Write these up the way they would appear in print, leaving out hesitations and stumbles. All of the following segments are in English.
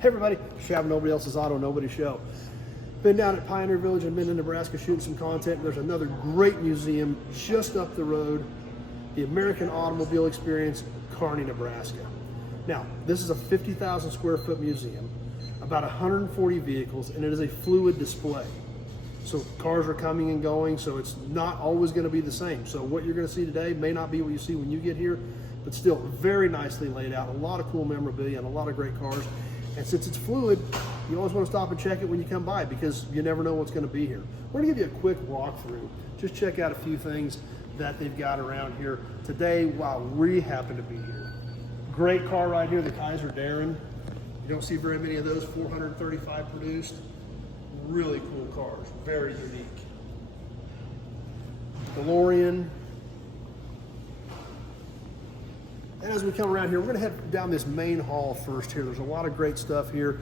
Hey everybody, Shav Nobody Else's Auto, Nobody Show. Been down at Pioneer Village in Minden, Nebraska shooting some content. There's another great museum just up the road, the American Automobile Experience, Kearney, Nebraska. Now, this is a 50,000 square foot museum, about 140 vehicles, and it is a fluid display. So cars are coming and going, so it's not always gonna be the same. So what you're gonna see today may not be what you see when you get here, but still very nicely laid out, a lot of cool memorabilia and a lot of great cars. And since it's fluid, you always want to stop and check it when you come by because you never know what's going to be here. We're going to give you a quick walkthrough. Just check out a few things that they've got around here today while we happen to be here. Great car right here, the Kaiser Darren. You don't see very many of those, 435 produced. Really cool cars, very unique. DeLorean. And as we come around here, we're gonna head down this main hall first here. There's a lot of great stuff here.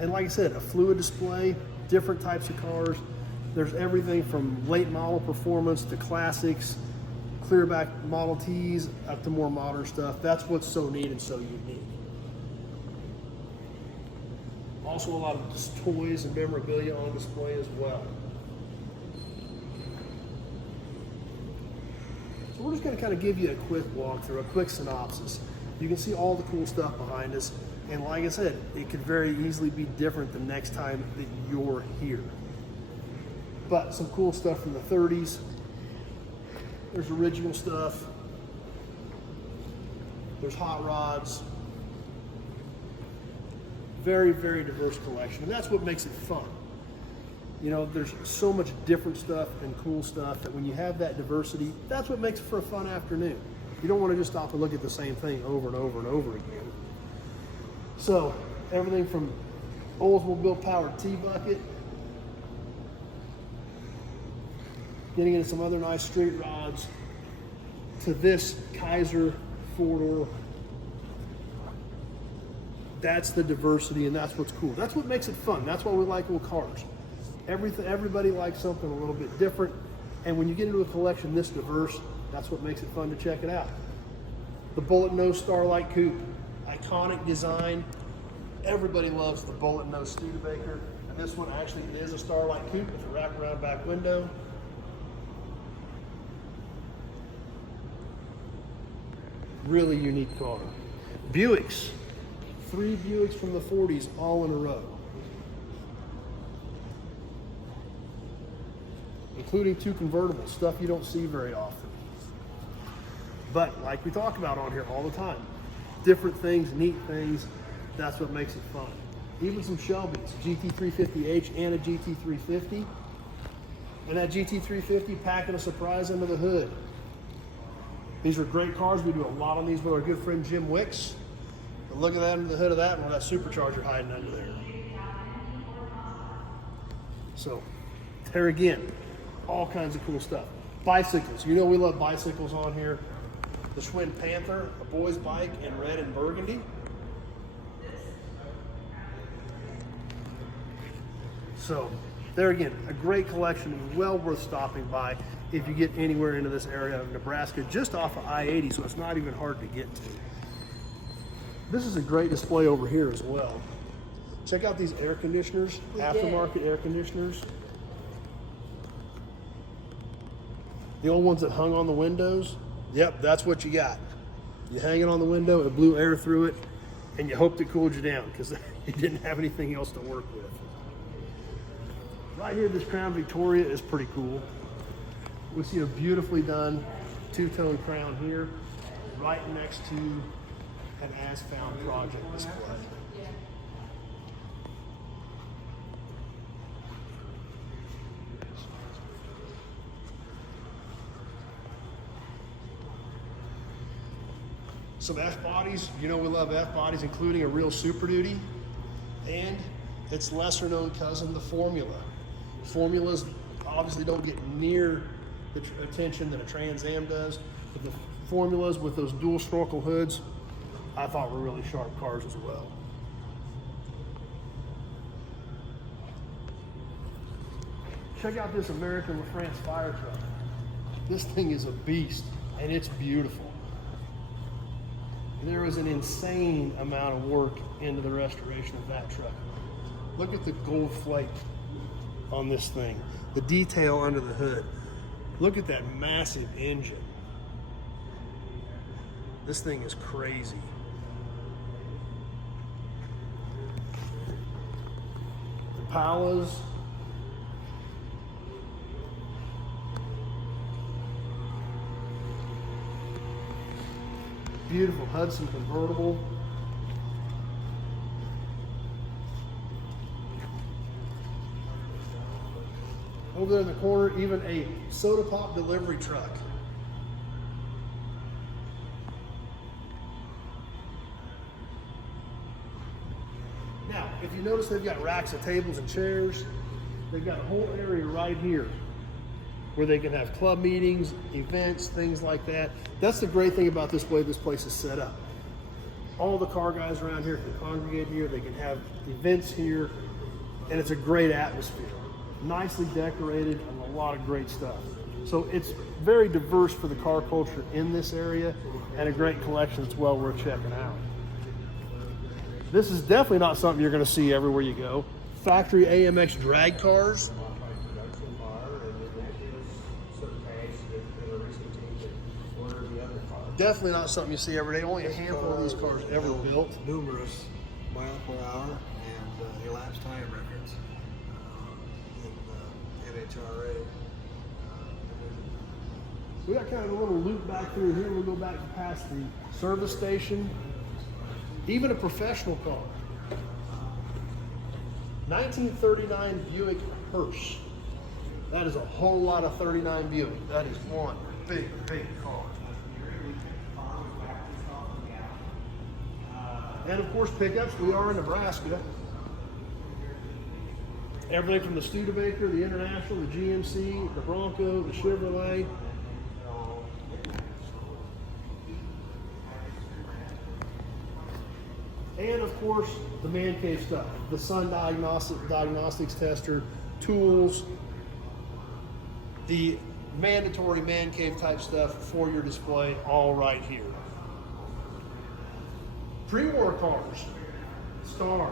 And like I said, a fluid display, different types of cars. There's everything from late model performance to classics, clearback Model Ts, up to more modern stuff. That's what's so neat and so unique. Also a lot of just toys and memorabilia on display as well. So we're just going to kind of give you a quick walkthrough, a quick synopsis. You can see all the cool stuff behind us, and like I said, it could very easily be different the next time that you're here. But some cool stuff from the 30s. There's original stuff. There's hot rods. Very, very diverse collection, and that's what makes it fun. You know, there's so much different stuff and cool stuff that when you have that diversity, that's what makes it for a fun afternoon. You don't want to just stop and look at the same thing over and over and over again. So, everything from Oldsmobile powered T-bucket, getting into some other nice street rods, to this Kaiser four-door. That's the diversity, and that's what's cool. That's what makes it fun. That's why we like cool cars. Everybody likes something a little bit different, and when you get into a collection this diverse, that's what makes it fun to check it out. The bullet nose Starlight Coupe, iconic design. Everybody loves the bullet nose Studebaker, and this one actually is a Starlight Coupe with a wraparound back window. Really unique car. Buicks, 3 Buicks from the 40s all in a row, including 2 convertibles, stuff you don't see very often. But like we talk about on here all the time, different things, neat things, that's what makes it fun. Even some Shelbys, GT350H and a GT350. And that GT350 packing a surprise under the hood. These are great cars. We do a lot on these with our good friend Jim Wicks. But look at that under the hood of that one, that supercharger hiding under there. So there again, all kinds of cool stuff. Bicycles, you know we love bicycles on here. The Schwinn Panther, a boy's bike in red and burgundy. So there again, a great collection, well worth stopping by if you get anywhere into this area of Nebraska, just off of I-80, so it's not even hard to get to. This is a great display over here as well. Check out these air conditioners, aftermarket air conditioners. The old ones that hung on the windows, yep, that's what you got. You hang it on the window, it blew air through it, and you hoped it cooled you down because you didn't have anything else to work with. Right here, this Crown Victoria is pretty cool. We see a beautifully done 2-tone crown here, right next to an as-found project display. Some F-bodies, you know we love F-bodies, including a real Super Duty, and its lesser known cousin, the Formula. Formulas obviously don't get near the attention that a Trans Am does, but the Formulas with those dual snorkel hoods, I thought were really sharp cars as well. Check out this American LaFrance fire truck. This thing is a beast, and it's beautiful. There was an insane amount of work into the restoration of that truck. Look at the gold flake on this thing, the detail under the hood. Look at that massive engine. This thing is crazy. The Palas. Beautiful Hudson convertible. Over there in the corner, even a soda pop delivery truck. Now, if you notice, they've got racks of tables and chairs. They've got a whole area right here where they can have club meetings, events, things like that. That's the great thing about this way this place is set up. All the car guys around here can congregate here. They can have events here, and it's a great atmosphere. Nicely decorated and a lot of great stuff. So it's very diverse for the car culture in this area, and a great collection that's well worth checking out. This is definitely not something you're going to see everywhere you go. Factory AMX drag cars. Definitely not something you see every day. Only a handful of these cars ever built. Numerous mile per hour and elapsed time records in NHRA. We got kind of a little loop back through here. We'll go back past the service station. Even a professional car. 1939 Buick Hearse. That is a whole lot of 39 Buick. That is one big, big car. And of course, pickups. We are in Nebraska. Everything from the Studebaker, the International, the GMC, the Bronco, the Chevrolet. And of course, the man cave stuff. The sun diagnostics tester, tools, the mandatory man cave type stuff for your display, all right here. Pre-war cars, Star,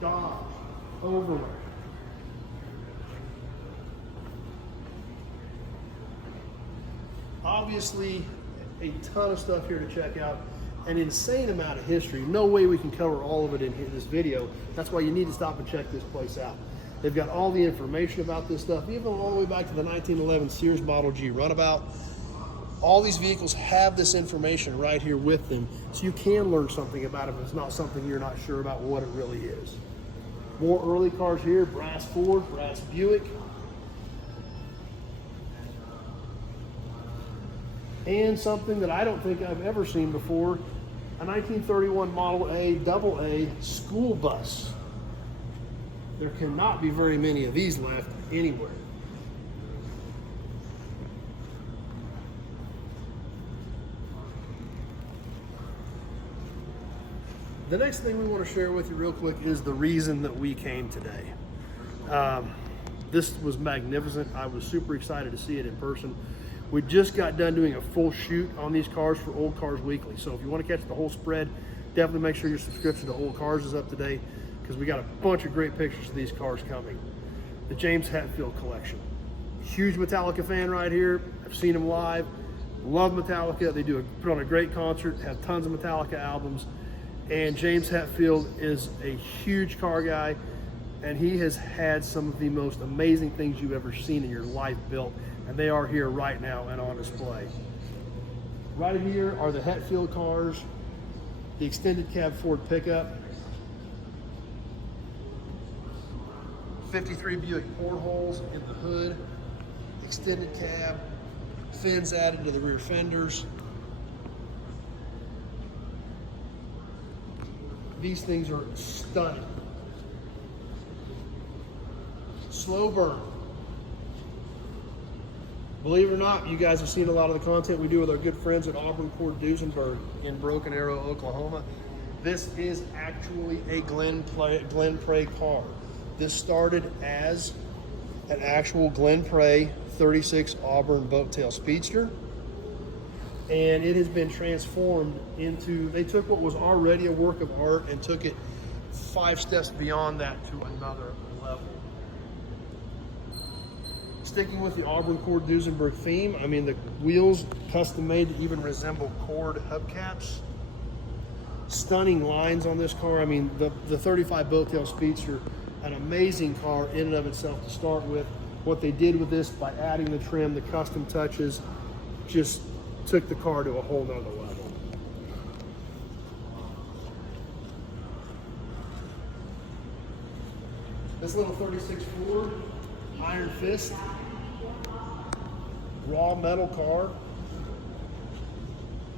Dodge, Overland. Obviously, a ton of stuff here to check out. An insane amount of history. No way we can cover all of it in this video. That's why you need to stop and check this place out. They've got all the information about this stuff, even all the way back to the 1911 Sears Model G runabout. All these vehicles have this information right here with them, so you can learn something about it if it's not something you're not sure about what it really is. More early cars here, brass Ford, brass Buick. And something that I don't think I've ever seen before, a 1931 Model A AA school bus. There cannot be very many of these left anywhere. The next thing we want to share with you real quick is the reason that we came today. This was magnificent. I was super excited to see it in person. We just got done doing a full shoot on these cars for Old Cars Weekly. So if you want to catch the whole spread, definitely make sure your subscription to Old Cars is up to date, because we got a bunch of great pictures of these cars coming. The James Hetfield collection. Huge Metallica fan right here. I've seen them live. Love Metallica. They put on a great concert, have tons of Metallica albums. And James Hetfield is a huge car guy, and he has had some of the most amazing things you've ever seen in your life built, and they are here right now and on display. Right here are the Hetfield cars, the extended cab Ford pickup, 53 Buick portholes in the hood, extended cab, fins added to the rear fenders. These things are stunning. Slow burn. Believe it or not, you guys have seen a lot of the content we do with our good friends at Auburn Ford Duesenberg in Broken Arrow, Oklahoma. This is actually a Glen Prey car. This started as an actual Glen Prey 36 Auburn boat tail speedster. and it has been transformed into, they took what was already a work of art and took it 5 steps beyond that to another level. Sticking with the Auburn Cord Duesenberg theme, I mean, the wheels custom made to even resemble Cord hubcaps. Stunning lines on this car. I mean, the 35 Bowtail Speedster, an amazing car in and of itself to start with. What they did with this by adding the trim, the custom touches, just took the car to a whole nother level. This little 36 Ford, Iron Fist, raw metal car.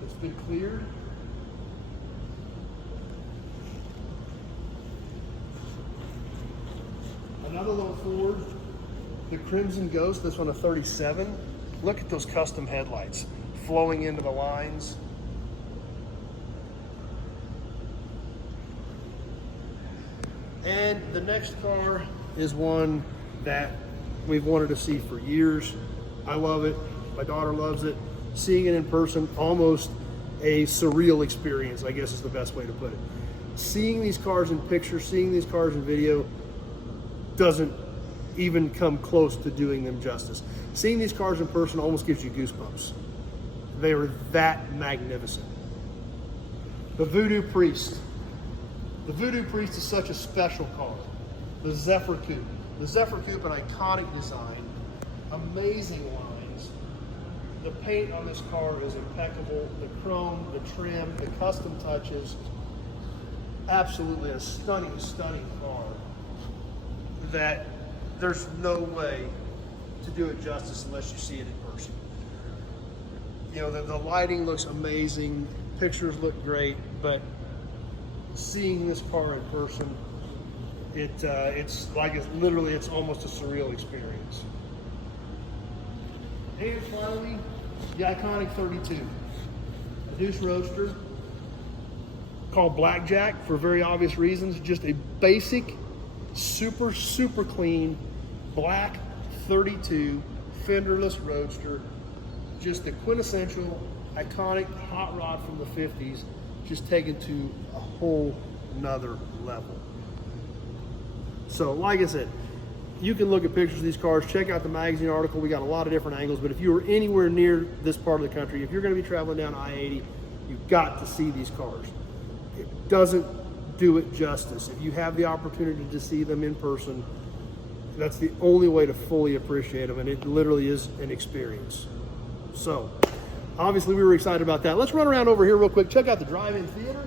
It's been cleared. Another little Ford, the Crimson Ghost, this one a 37. Look at those custom headlights flowing into the lines. And the next car is one that we've wanted to see for years. I love it. My daughter loves it. Seeing it in person, almost a surreal experience, I guess is the best way to put it. Seeing these cars in pictures, seeing these cars in video doesn't even come close to doing them justice. Seeing these cars in person almost gives you goosebumps. They are that magnificent. The Voodoo Priest. The Voodoo Priest is such a special car. The Zephyr Coupe. The Zephyr Coupe, an iconic design, amazing lines. The paint on this car is impeccable. The chrome, the trim, the custom touches. Absolutely a stunning, stunning car that there's no way to do it justice unless you see it in person. You know, the lighting looks amazing, pictures look great, but seeing this car in person, it's like it's almost a surreal experience. And finally, the iconic 32, a Deuce Roadster called Blackjack for very obvious reasons. Just a basic, super clean black 32 fenderless Roadster, just the quintessential iconic hot rod from the 50s, just taken to a whole nother level. So like I said, you can look at pictures of these cars, check out the magazine article. We got a lot of different angles, but if you are anywhere near this part of the country, if you're going to be traveling down I-80, you've got to see these cars. It doesn't do it justice. If you have the opportunity to see them in person, that's the only way to fully appreciate them, and it literally is an experience. So obviously we were excited about that. Let's run around over here real quick, check out the drive-in theater.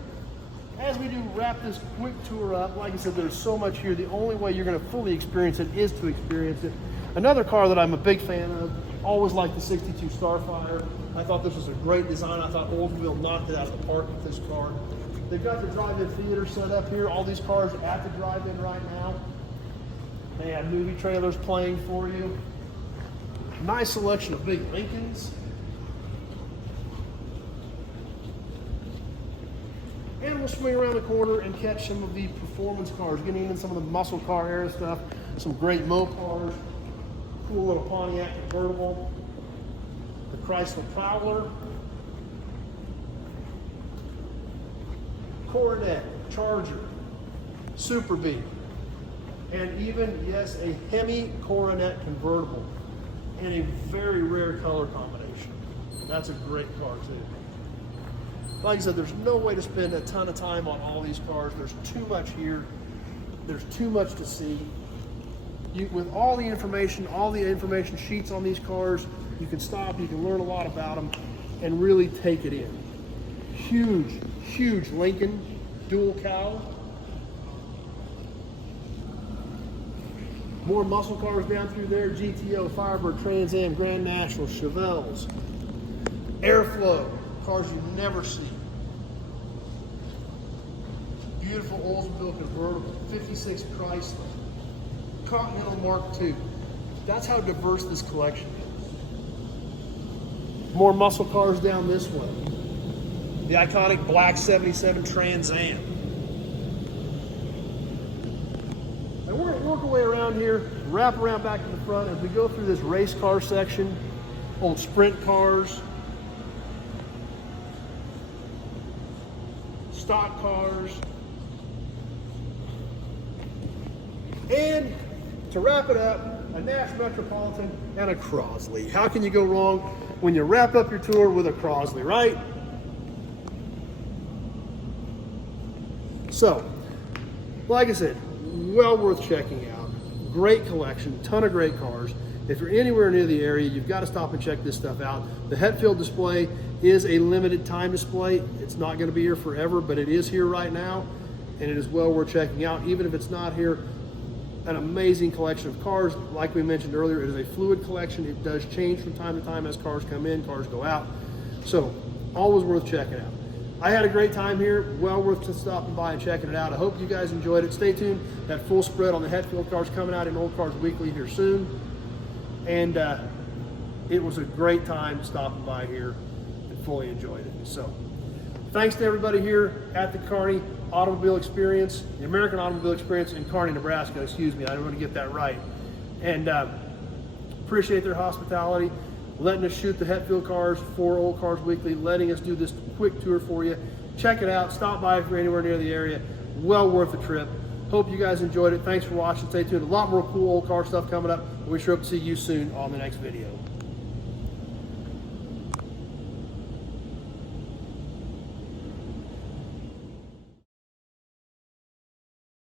As we do wrap this quick tour up, like I said, there's so much here. The only way you're going to fully experience it is to experience it. Another car that I'm a big fan of, always liked the 62 Starfire. I thought this was a great design. I thought Oldsmobile knocked it out of the park with this car. They've got the drive-in theater set up here. All these cars are at the drive-in right now. They have movie trailers playing for you. Nice selection of big Lincolns. And we'll swing around the corner and catch some of the performance cars, getting into some of the muscle car era stuff, some great Mopars, cool little Pontiac convertible, the Chrysler Prowler, Coronet, Charger, Super Bee, and even, yes, a Hemi Coronet convertible in a very rare color combination. That's a great car too. Like I said, there's no way to spend a ton of time on all these cars. There's too much here. There's too much to see. With all the information sheets on these cars, you can stop, you can learn a lot about them, and really take it in. Huge Lincoln dual cowl. More muscle cars down through there, GTO, Firebird, Trans Am, Grand National, Chevelles, Airflow, cars you never see. Beautiful Oldsmobile convertible, 56 Chrysler, Continental Mark II. That's how diverse this collection is. More muscle cars down this way. The iconic black 77 Trans Am. And we're going to work our way around here, wrap around back to the front as we go through this race car section, old sprint cars, stock cars. And to wrap it up, a Nash Metropolitan and a Crosley. How can you go wrong when you wrap up your tour with a Crosley, right? So, like I said, well worth checking out. Great collection, ton of great cars. If you're anywhere near the area, you've got to stop and check this stuff out. The Hetfield display is a limited time display. It's not going to be here forever, but it is here right now, and it is well worth checking out. Even if it's not here, an amazing collection of cars. Like we mentioned earlier, it is a fluid collection. It does change from time to time as cars come in, cars go out. So, always worth checking out. I had a great time here. Well worth stopping by and checking it out. I hope you guys enjoyed it. Stay tuned. That full spread on the Hetfield cars coming out in Old Cars Weekly here soon. And it was a great time stopping by here and fully enjoyed it. So, thanks to everybody here at the Kearney Automobile Experience, the American Automobile Experience in Kearney, Nebraska. Excuse me, I didn't want to get that right. And appreciate their hospitality, letting us shoot the Hetfield cars for Old Cars Weekly, letting us do this quick tour for you. Check it out. Stop by if you're anywhere near the area. Well worth the trip. Hope you guys enjoyed it. Thanks for watching. Stay tuned. A lot more cool old car stuff coming up. We sure hope to see you soon on the next video.